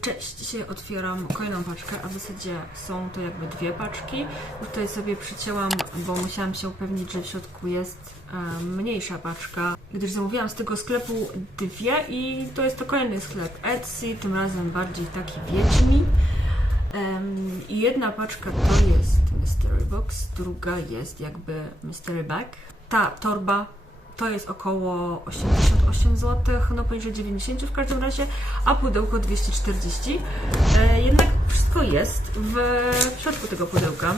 Cześć, dzisiaj otwieram kolejną paczkę, a w zasadzie są to jakby dwie paczki. Tutaj sobie przycięłam, bo musiałam się upewnić, że w środku jest e, mniejsza paczka, gdyż zamówiłam z tego sklepu dwie i to jest to kolejny sklep Etsy, tym razem bardziej taki wiedźmi. I jedna paczka to jest Mystery Box, druga jest jakby Mystery Bag. Ta torba to jest około 88 zł, no poniżej 90 w każdym razie, a pudełko 240. E, jednak wszystko jest w, środku tego pudełka.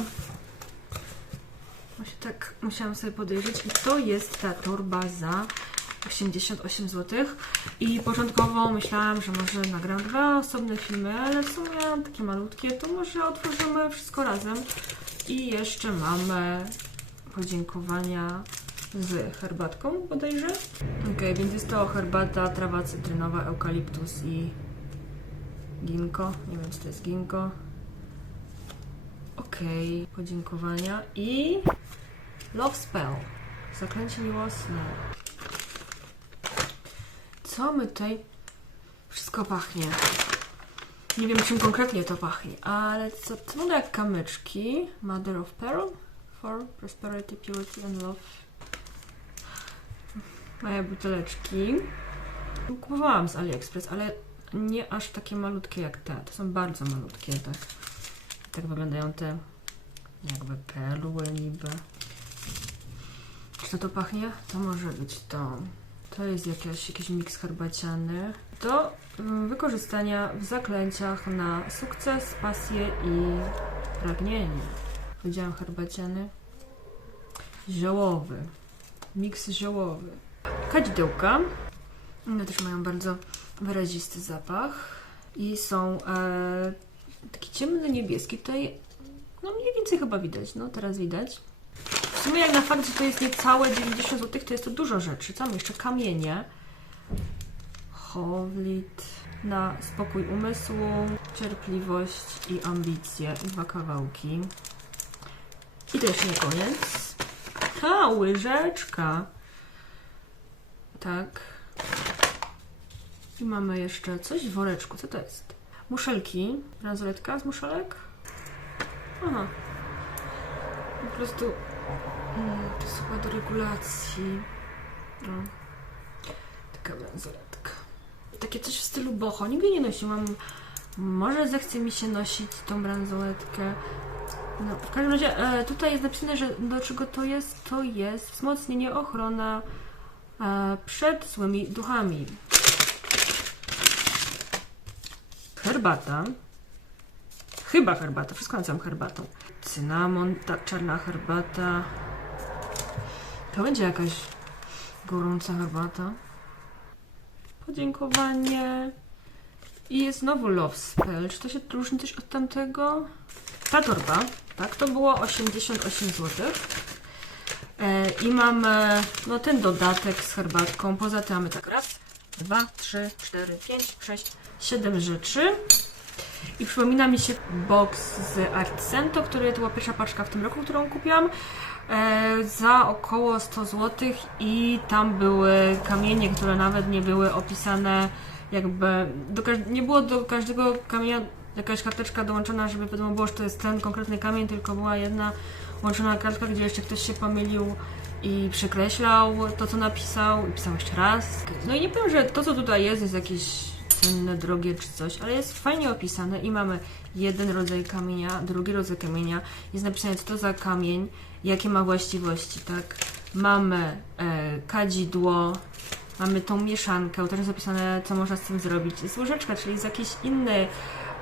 Właśnie tak musiałam sobie podejrzeć i to jest ta torba za 88 zł. I początkowo myślałam, że może nagram dwa osobne filmy, ale w sumie takie malutkie, to może otworzymy wszystko razem. I jeszcze mamy podziękowania z herbatką bodajże. Okej, więc jest to herbata, trawa cytrynowa, eukaliptus i ginko. Nie wiem, czy to jest ginko. Okej, podziękowania i love spell. Zaklęcie miłosne. Co my tutaj... Wszystko pachnie. Nie wiem, czym konkretnie to pachnie, ale co, to jak kamyczki. Mother of Pearl for prosperity, purity and love. Moje buteleczki. Kupowałam z AliExpress, ale nie aż takie malutkie jak te. To są bardzo malutkie, tak. Tak wyglądają te jakby perły niby. Czy to to pachnie? To może być to. To jest jakaś, jakiś miks herbaciany. Do mm, wykorzystania w zaklęciach na sukces, pasję i pragnienie. Powiedziałam herbaciany. Ziołowy. Miks ziołowy. Kadzidełka. One też mają bardzo wyrazisty zapach. I są e, taki ciemny niebieski. Tutaj no mniej więcej chyba widać. No teraz widać. W sumie jak na fakt, że to jest niecałe 90 zł, to jest to dużo rzeczy. Co mam jeszcze? Kamienie. Howlit. Na spokój umysłu, cierpliwość i ambicje. Dwa kawałki. I to jeszcze nie koniec. Ta łyżeczka. Tak. I mamy jeszcze coś w woreczku. Co to jest? Muszelki. Bransoletka z muszelek? Aha. Po prostu mm, to jest chyba do regulacji. No. Taka bransoletka. Takie coś w stylu boho. Nigdy nie nosiłam. Może zechce mi się nosić tą bransoletkę. No, w każdym razie e, tutaj jest napisane, że do czego to jest? To jest wzmocnienie, ochrona przed złymi duchami. Herbata. Chyba herbata, wszystko nazywam herbatą. Cynamon, ta czarna herbata. To będzie jakaś gorąca herbata. Podziękowanie. I jest znowu Love Spell. Czy to się różni coś od tamtego? Ta torba, tak, to było 88 zł. E, I mamy no, ten dodatek z herbatką. Poza tym mamy tak raz, dwa, trzy, cztery, pięć, sześć, siedem rzeczy. I przypomina mi się box z Artsento, który to była pierwsza paczka w tym roku, którą kupiłam. E, za około 100 zł i tam były kamienie, które nawet nie były opisane jakby, do, nie było do każdego kamienia jakaś karteczka dołączona, żeby wiadomo było, że to jest ten konkretny kamień, tylko była jedna łączona kartka, gdzie jeszcze ktoś się pomylił i przekreślał to, co napisał i pisał jeszcze raz. No i nie powiem, że to, co tutaj jest, jest jakieś cenne, drogie czy coś, ale jest fajnie opisane i mamy jeden rodzaj kamienia, drugi rodzaj kamienia. Jest napisane, co to za kamień, jakie ma właściwości, tak? Mamy e, kadzidło, mamy tą mieszankę, też jest opisane, co można z tym zrobić. Jest łyżeczka, czyli jest jakiś inny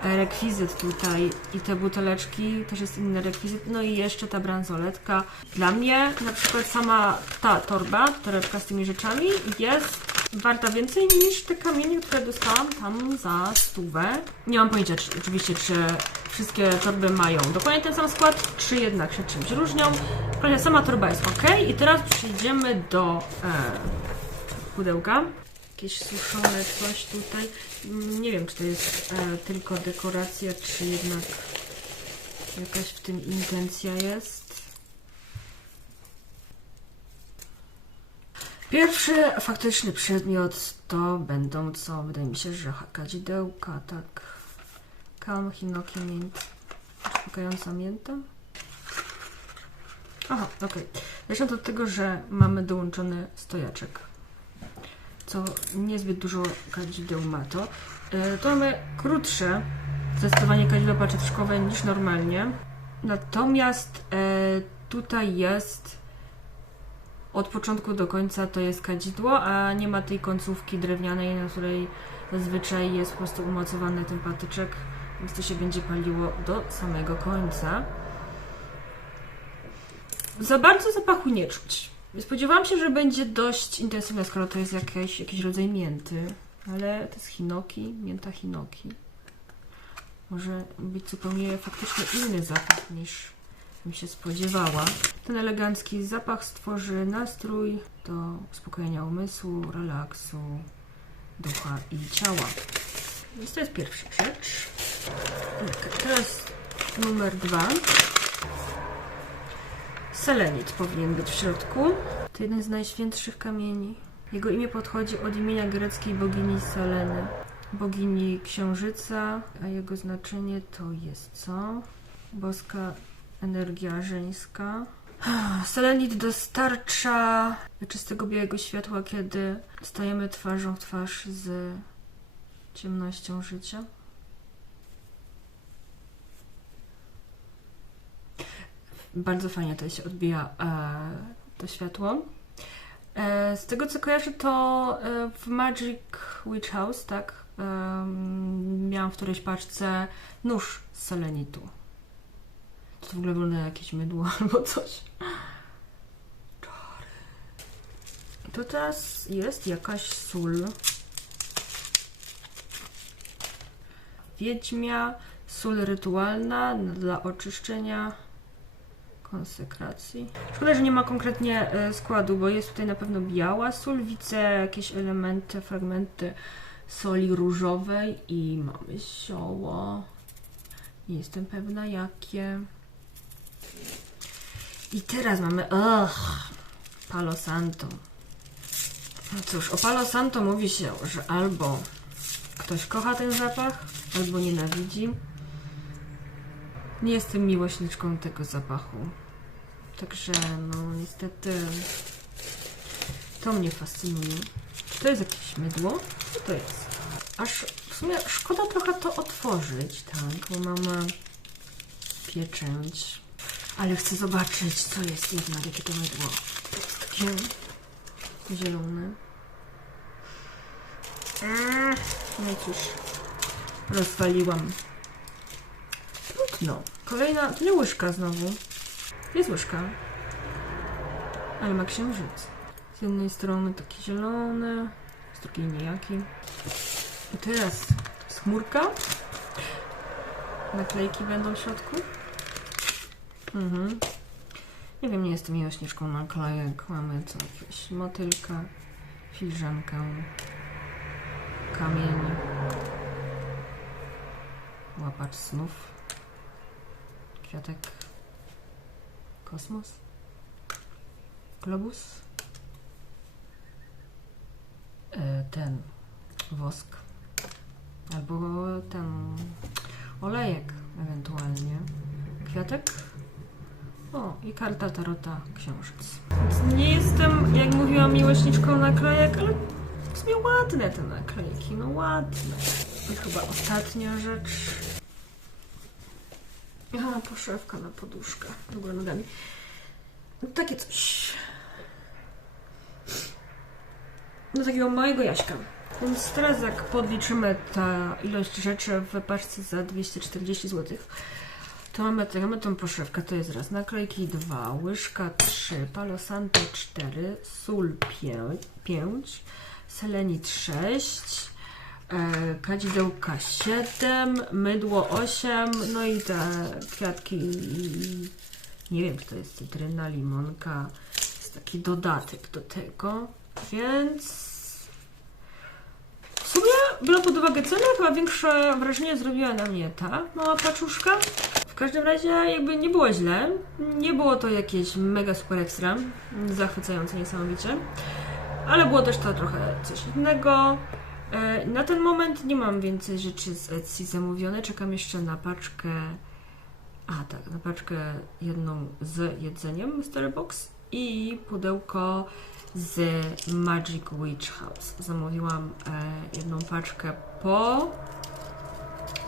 rekwizyt tutaj i te buteleczki też jest inny rekwizyt. No i jeszcze ta bransoletka. Dla mnie na przykład sama ta torba, torebka z tymi rzeczami jest warta więcej niż te kamienie, które dostałam tam za stówę. Nie mam pojęcia czy, oczywiście, czy wszystkie torby mają dokładnie ten sam skład, czy jednak się czymś różnią. Razie sama torba jest ok. I teraz przejdziemy do e, pudełka. Jakieś suszone coś tutaj. Nie wiem, czy to jest e, tylko dekoracja, czy jednak jakaś w tym intencja jest. Pierwszy faktyczny przedmiot to będą co? Wydaje mi się, że kadzidełka, tak. Calm Hinoki Mint. Uspokajająca mięta. Aha, okej. Zacznę od tego, że mamy dołączony stojaczek. Co niezbyt dużo kadzideł ma to. E, To mamy krótsze zdecydowanie kadzidło paczetszkowe niż normalnie. Natomiast e, tutaj jest od początku do końca to jest kadzidło, a nie ma tej końcówki drewnianej, na której zazwyczaj jest po prostu umocowany ten patyczek, więc to się będzie paliło do samego końca. Za bardzo zapachu nie czuć. Spodziewałam się, że będzie dość intensywne, skoro to jest jakiś, jakiś rodzaj mięty, ale to jest hinoki, mięta hinoki. Może być zupełnie faktycznie inny zapach niż bym się spodziewała. Ten elegancki zapach stworzy nastrój do uspokojenia umysłu, relaksu, ducha i ciała. Więc to jest pierwsza rzecz. Ok, teraz numer dwa. Selenit powinien być w środku. To jeden z najświętszych kamieni. Jego imię podchodzi od imienia greckiej bogini Seleny, bogini księżyca, a jego znaczenie to jest co? Boska energia żeńska. Selenit dostarcza czystego białego światła, kiedy stajemy twarzą w twarz z ciemnością życia. Bardzo fajnie to się odbija e, to światło. E, z tego co kojarzę, to e, w Magic Witch House, tak? miałam w którejś paczce nóż z selenitu. To w ogóle wygląda jak jakieś mydło albo coś. To teraz jest jakaś sól. Wiedźmia, sól rytualna dla oczyszczenia konsekracji. Szkoda, że nie ma konkretnie e, składu, bo jest tutaj na pewno biała sól, widzę jakieś elementy, fragmenty soli różowej i mamy zioło. Nie jestem pewna jakie. I teraz mamy ugh, Palo Santo. No cóż, o Palo Santo mówi się, że albo ktoś kocha ten zapach, albo nienawidzi. Nie jestem miłośniczką tego zapachu. Także, no niestety, to mnie fascynuje. To jest jakieś mydło? Co to jest? Aż w sumie szkoda trochę to otworzyć, tak, bo mamy pieczęć. Ale chcę zobaczyć, co jest jednak, jakie to mydło. To jest takie zielone. Eee, No cóż, rozwaliłam. Trudno. Kolejna, to nie łyżka znowu. Jest łyżka. Ale ma księżyc. Z jednej strony taki zielony, z drugiej niejaki. I teraz jest chmurka. Naklejki będą w środku. Mhm. Nie wiem, nie jestem miłośniczką naklejek. Mamy co, jakiegoś motylka, filiżankę, kamień, łapacz snów, kwiatek, kosmos, globus, e, ten. Wosk, albo ten. Olejek ewentualnie, kwiatek, o, i karta Tarota Księżyc. Nie jestem, jak mówiłam, miłośniczką naklejek, ale w sumie ładne te naklejki, no ładne. I chyba ostatnia rzecz. Aha, poszewka na poduszkę do góry nogami. No, takie coś. Do takiego małego Jaśka. Więc teraz jak podliczymy ta ilość rzeczy w paczce za 240 zł, to mamy, to mamy tą poszewkę, to jest raz naklejki 2, łyżka 3, palo santo 4, sól 5, selenit 6, e, kadzidełka 7, mydło 8, no i te kwiatki, nie wiem to jest cytryna, limonka, jest taki dodatek do tego, więc w sumie, biorąc pod uwagę cenę, chyba większe wrażenie zrobiła na mnie ta mała paczuszka. W każdym razie jakby nie było źle. Nie było to jakieś mega super ekstra, zachwycające niesamowicie. Ale było też to trochę coś innego. E, Na ten moment nie mam więcej rzeczy z Etsy zamówione. Czekam jeszcze na paczkę. A tak, na paczkę jedną z jedzeniem Box i pudełko z Magic Witch House. Zamówiłam e, jedną paczkę po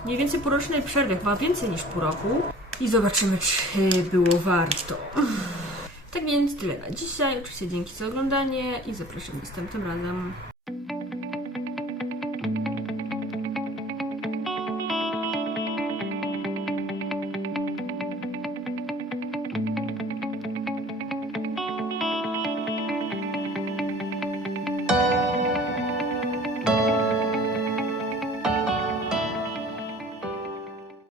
mniej więcej półrocznej przerwie, chyba więcej niż pół roku. I zobaczymy, czy było warto. Tak więc tyle na dzisiaj. Oczywiście dzięki za oglądanie i zapraszam następnym razem.